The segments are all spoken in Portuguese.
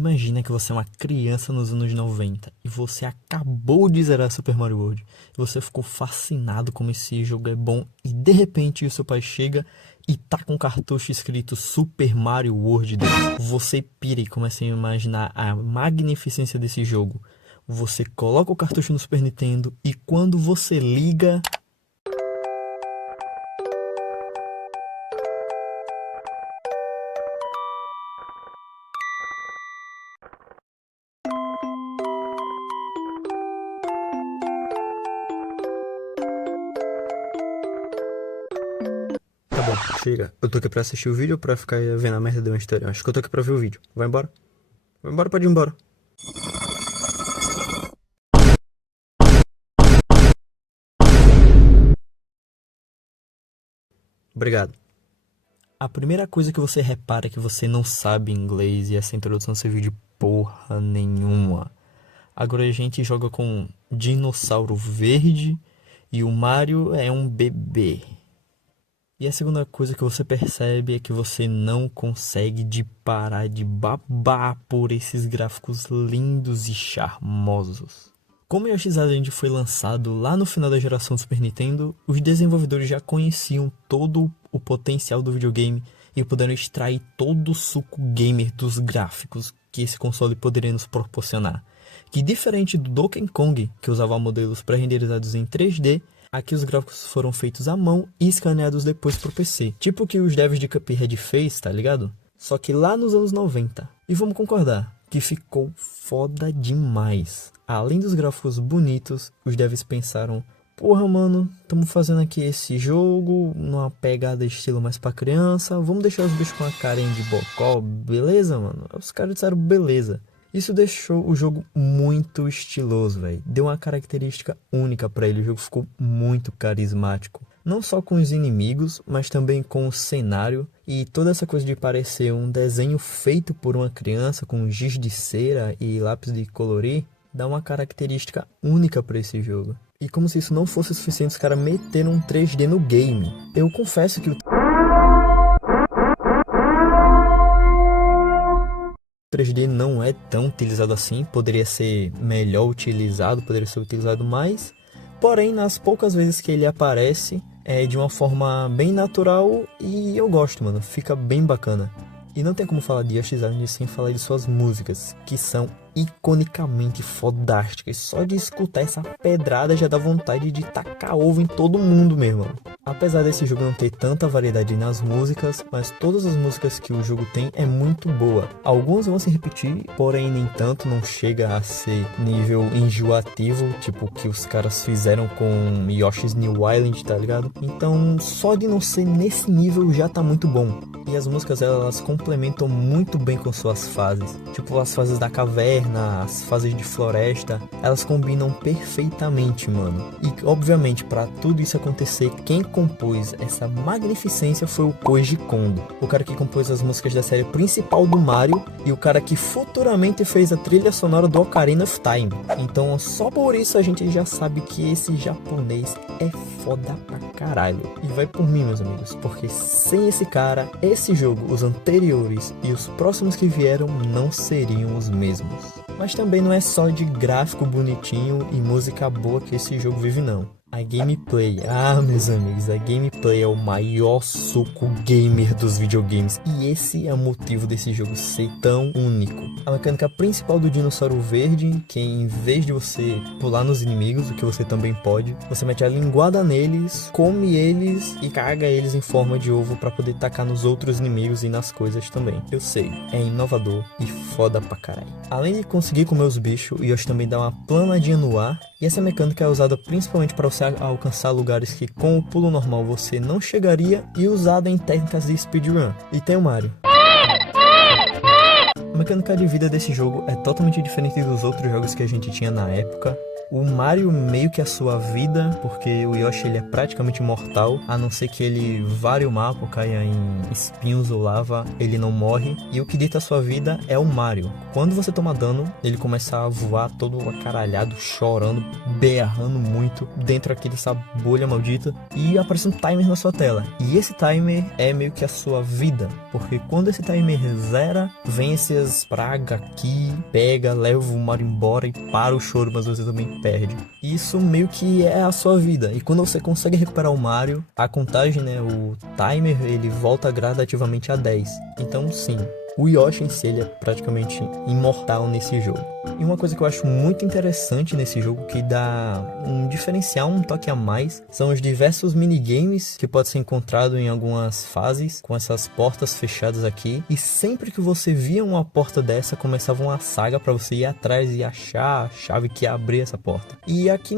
Imagina que você é uma criança nos anos 90 e você acabou de zerar Super Mario World. Você ficou fascinado como esse jogo é bom e de repente o seu pai chega e tá com um cartucho escrito Super Mario World dentro. Você pira e começa a imaginar a magnificência desse jogo. Você coloca o cartucho no Super Nintendo e quando você liga... Tá bom, chega. Eu tô aqui pra assistir o vídeo ou pra ficar vendo a merda de uma história? Acho que eu tô aqui pra ver o vídeo. Vai embora. Vai embora, pode ir embora. Obrigado. A primeira coisa que você repara é que você não sabe inglês e essa introdução serviu de porra nenhuma. Agora a gente joga com dinossauro verde e o Mario é um bebê. E a segunda coisa que você percebe é que você não consegue parar de babar por esses gráficos lindos e charmosos. Como Yoshi's Island foi lançado lá no final da geração do Super Nintendo, os desenvolvedores já conheciam todo o potencial do videogame e puderam extrair todo o suco gamer dos gráficos que esse console poderia nos proporcionar. Que diferente do Donkey Kong, que usava modelos pré-renderizados em 3D, aqui os gráficos foram feitos à mão e escaneados depois pro PC. Tipo o que os devs de Cuphead fez, tá ligado? Só que lá nos anos 90. E vamos concordar que ficou foda demais. Além dos gráficos bonitos, os devs pensaram: porra, mano, estamos fazendo aqui esse jogo numa pegada estilo mais pra criança, vamos deixar os bichos com a carinha de bocó, beleza, mano? Os caras disseram beleza. Isso deixou o jogo muito estiloso, velho. Deu uma característica única pra ele, o jogo ficou muito carismático. Não só com os inimigos, mas também com o cenário e toda essa coisa de parecer um desenho feito por uma criança com giz de cera e lápis de colorir, dá uma característica única para esse jogo. E como se isso não fosse suficiente, os caras meteram um 3D no game. Eu confesso que o 3D não é tão utilizado assim, poderia ser melhor utilizado, poderia ser utilizado mais. Porém, nas poucas vezes que ele aparece, é de uma forma bem natural e eu gosto, mano, fica bem bacana. E não tem como falar de Yoshi's Island sem falar de suas músicas, que são iconicamente fodásticas. Só de escutar essa pedrada já dá vontade de tacar ovo em todo mundo mesmo. Apesar desse jogo não ter tanta variedade nas músicas, mas todas as músicas que o jogo tem é muito boa. Algumas vão se repetir, porém nem tanto, não chega a ser nível enjoativo, tipo o que os caras fizeram com Yoshi's New Island, tá ligado? Então só de não ser nesse nível já tá muito bom. E as músicas elas complementam muito bem com suas fases, tipo as fases da caverna, as fases de floresta, elas combinam perfeitamente, mano. E obviamente para tudo isso acontecer, quem compôs essa magnificência foi o Koji Kondo, o cara que compôs as músicas da série principal do Mario e o cara que futuramente fez a trilha sonora do Ocarina of Time. Então só por isso a gente já sabe que esse japonês é foda pra caralho. E vai por mim, meus amigos, porque sem esse cara, esse jogo, os anteriores e os próximos que vieram não seriam os mesmos. Mas também não é só de gráfico bonitinho e música boa que esse jogo vive não. A gameplay, meus amigos, a gameplay é o maior suco gamer dos videogames e esse é o motivo desse jogo ser tão único. A mecânica principal do dinossauro verde, que em vez de você pular nos inimigos, o que você também pode, você mete a linguada neles, come eles e caga eles em forma de ovo para poder tacar nos outros inimigos e nas coisas também. Eu sei, é inovador e foda pra caralho. Além de conseguir comer os bichos, o Yoshi também dá uma planadinha no ar e essa mecânica é usada principalmente para você alcançar lugares que com o pulo normal você não chegaria e usada em técnicas de speedrun. E tem o Mario. A mecânica de vida desse jogo é totalmente diferente dos outros jogos que a gente tinha na época. O Mario meio que a sua vida, porque o Yoshi ele é praticamente imortal, a não ser que ele vare o mapa ou caia em espinhos ou lava, ele não morre. E o que dita a sua vida é o Mario. Quando você toma dano, ele começa a voar todo acaralhado, chorando, berrando muito, dentro aqui dessa bolha maldita, e aparece um timer na sua tela. E esse timer é meio que a sua vida, porque quando esse timer zera, vem essas pragas aqui, pega, leva o Mario embora e para o choro, mas você também perde. Isso meio que é a sua vida. E quando você consegue recuperar o Mario, a contagem, né, o timer, ele volta gradativamente a 10. Então sim, o Yoshi em si ele é praticamente imortal nesse jogo. E uma coisa que eu acho muito interessante nesse jogo, que dá um diferencial, um toque a mais, são os diversos minigames que pode ser encontrado em algumas fases, com essas portas fechadas aqui. E sempre que você via uma porta dessa, começava uma saga para você ir atrás e achar a chave que abria essa porta. E aqui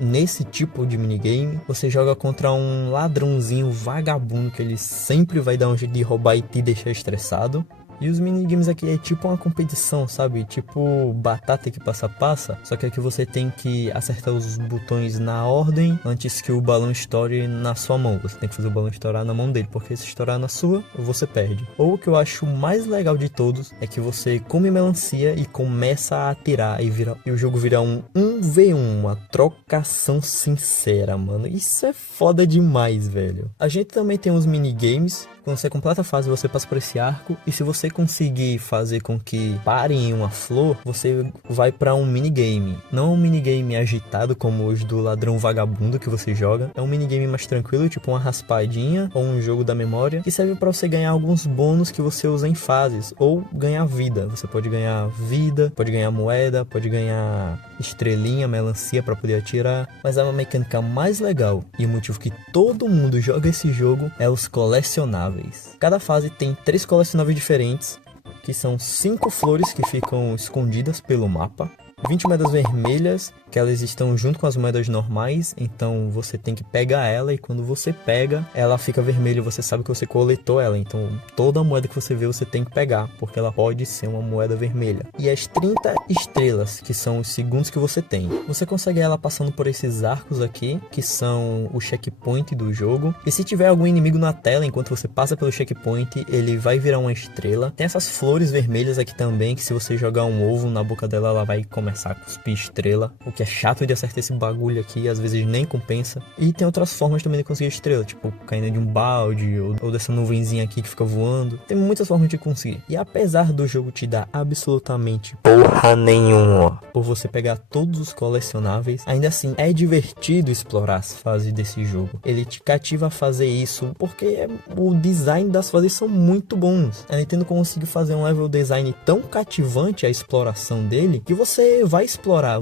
nesse tipo de minigame, você joga contra um ladrãozinho vagabundo que ele sempre vai dar um jeito de roubar e te deixar estressado. E os minigames aqui é tipo uma competição, sabe? Tipo batata que passa, só que aqui você tem que acertar os botões na ordem antes que o balão estoure na sua mão. Você tem que fazer o balão estourar na mão dele, porque se estourar na sua, você perde. Ou o que eu acho mais legal de todos é que você come melancia e começa a atirar e o jogo vira um 1v1, uma trocação sincera, mano. Isso é foda demais, velho. A gente também tem uns minigames. Quando você completa a fase, você passa por esse arco, e se você conseguir fazer com que pare em uma flor, você vai para um minigame. Não um minigame agitado como os do ladrão vagabundo que você joga, é um minigame mais tranquilo, tipo uma raspadinha ou um jogo da memória, que serve para você ganhar alguns bônus que você usa em fases, ou ganhar vida. Você pode ganhar vida, pode ganhar moeda, pode ganhar estrelinha, melancia para poder atirar, mas a mecânica mais legal e o motivo que todo mundo joga esse jogo é os colecionáveis. Cada fase tem 3 colecionáveis diferentes, que são 5 flores que ficam escondidas pelo mapa, 20 moedas vermelhas, que elas estão junto com as moedas normais, então você tem que pegar ela, e quando você pega, ela fica vermelha, você sabe que você coletou ela, então toda moeda que você vê você tem que pegar, porque ela pode ser uma moeda vermelha. E as 30 estrelas, que são os segundos que você tem. Você consegue ela passando por esses arcos aqui, que são o checkpoint do jogo, e se tiver algum inimigo na tela, enquanto você passa pelo checkpoint, ele vai virar uma estrela. Tem essas flores vermelhas aqui também, que se você jogar um ovo na boca dela, ela vai começar a cuspir estrela, o que é chato de acertar esse bagulho aqui, às vezes nem compensa. E tem outras formas também de conseguir estrela, tipo caindo de um balde, ou dessa nuvenzinha aqui que fica voando. Tem muitas formas de conseguir. E apesar do jogo te dar absolutamente porra nenhuma por você pegar todos os colecionáveis, ainda assim é divertido explorar as fases desse jogo. Ele te cativa a fazer isso porque o design das fases são muito bons. A Nintendo conseguiu fazer um level design tão cativante, a exploração dele, que você vai explorar,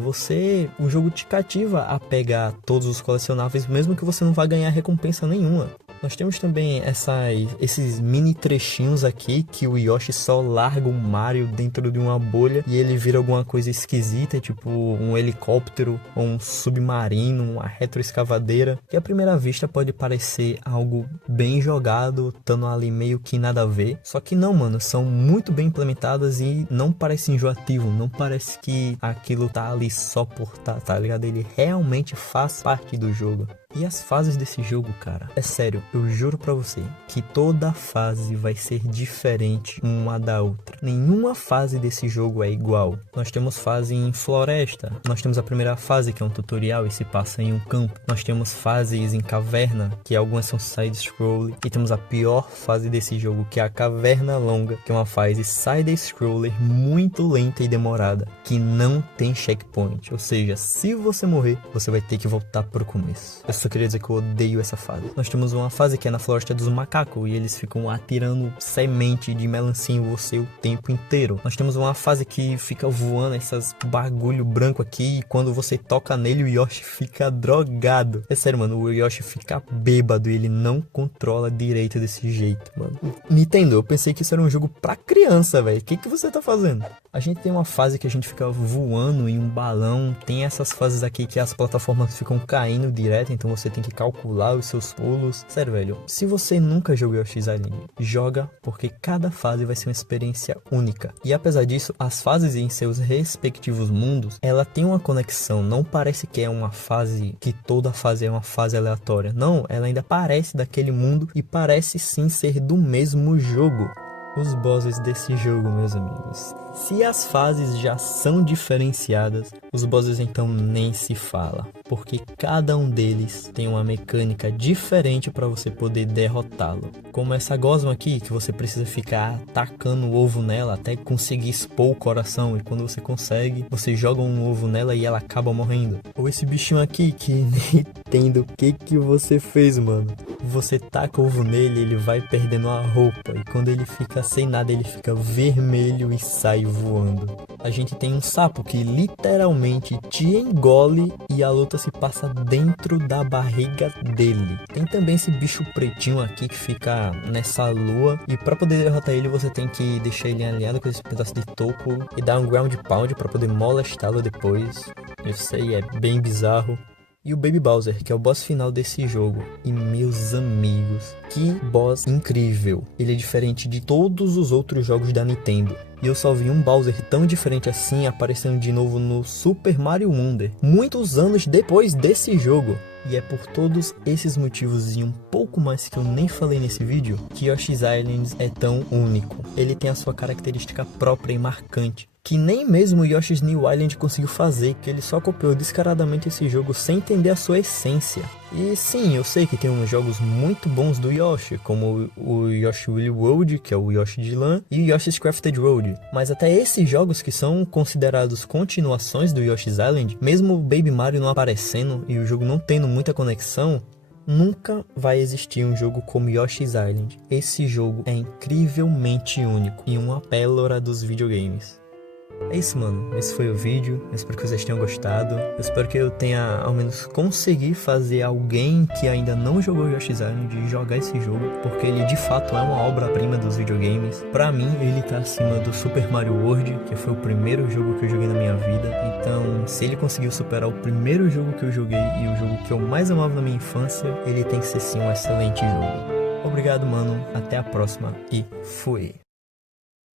o jogo te cativa a pegar todos os colecionáveis, mesmo que você não vá ganhar recompensa nenhuma. Nós temos também esses mini trechinhos aqui, que o Yoshi só larga o Mario dentro de uma bolha e ele vira alguma coisa esquisita, tipo um helicóptero ou um submarino, uma retroescavadeira, que à primeira vista pode parecer algo bem jogado, estando ali meio que nada a ver. Só que não, mano, são muito bem implementadas e não parece enjoativo, não parece que aquilo tá ali só por tá ligado? Ele realmente faz parte do jogo. E as fases desse jogo, cara, é sério, eu juro pra você que toda fase vai ser diferente uma da outra. Nenhuma fase desse jogo é igual. Nós temos fase em floresta, nós temos a primeira fase que é um tutorial e se passa em um campo. Nós temos fases em caverna, que algumas são side-scroller, e temos a pior fase desse jogo, que é a caverna longa, que é uma fase side-scroller muito lenta e demorada, que não tem checkpoint, ou seja, se você morrer, você vai ter que voltar pro começo. Eu só queria dizer que eu odeio essa fase. Nós temos uma fase que é na floresta dos macacos, e eles ficam atirando semente de melancia em você o tempo inteiro. Nós temos uma fase que fica voando essas bagulho branco aqui, e quando você toca nele, o Yoshi fica drogado. É sério, mano, o Yoshi fica bêbado e ele não controla direito desse jeito, mano. Nintendo, eu pensei que isso era um jogo pra criança, velho. O que você tá fazendo? A gente tem uma fase que a gente fica voando em um balão. Tem essas fases aqui que as plataformas ficam caindo direto, então você tem que calcular os seus pulos. Sério, velho, se você nunca jogou Yoshi's Island, joga, porque cada fase vai ser uma experiência única. E apesar disso, as fases em seus respectivos mundos, ela tem uma conexão. Não parece que é uma fase, que toda fase é uma fase aleatória. Não, ela ainda parece daquele mundo e parece sim ser do mesmo jogo. Os bosses desse jogo, meus amigos. Se as fases já são diferenciadas, os bosses então nem se fala, porque cada um deles tem uma mecânica diferente para você poder derrotá-lo. Como essa gosma aqui, que você precisa ficar atacando o ovo nela até conseguir expor o coração, e quando você consegue, você joga um ovo nela e ela acaba morrendo. Ou esse bichinho aqui que nem entendo o que você fez, mano. Você taca o ovo nele, ele vai perdendo a roupa, e quando ele fica sem nada, ele fica vermelho e sai voando. A gente tem um sapo que literalmente te engole e a luta se passa dentro da barriga dele. Tem também esse bicho pretinho aqui que fica nessa lua, e para poder derrotar ele você tem que deixar ele alinhado com esse pedaço de toco e dar um ground pound para poder molestá-lo depois. Eu sei, é bem bizarro. E o Baby Bowser, que é o boss final desse jogo. E meus amigos, que boss incrível. Ele é diferente de todos os outros jogos da Nintendo. E eu só vi um Bowser tão diferente assim aparecendo de novo no Super Mario Wonder, muitos anos depois desse jogo. E é por todos esses motivos e um pouco mais que eu nem falei nesse vídeo, que Yoshi's Island é tão único. Ele tem a sua característica própria e marcante, que nem mesmo Yoshi's New Island conseguiu fazer, que ele só copiou descaradamente esse jogo sem entender a sua essência. E sim, eu sei que tem uns jogos muito bons do Yoshi, como o Yoshi Woolly World, que é o Yoshi de lã, e o Yoshi's Crafted World. Mas até esses jogos que são considerados continuações do Yoshi's Island, mesmo o Baby Mario não aparecendo e o jogo não tendo muita conexão, nunca vai existir um jogo como Yoshi's Island. Esse jogo é incrivelmente único e uma pérola dos videogames. É isso, mano. Esse foi o vídeo. Eu espero que vocês tenham gostado. Eu espero que eu tenha, ao menos, conseguir fazer alguém que ainda não jogou Yoshi's Island jogar esse jogo, porque ele, de fato, é uma obra-prima dos videogames. Pra mim, ele tá acima do Super Mario World, que foi o primeiro jogo que eu joguei na minha vida. Então, se ele conseguiu superar o primeiro jogo que eu joguei e o jogo que eu mais amava na minha infância, ele tem que ser, sim, um excelente jogo. Obrigado, mano. Até a próxima e fui!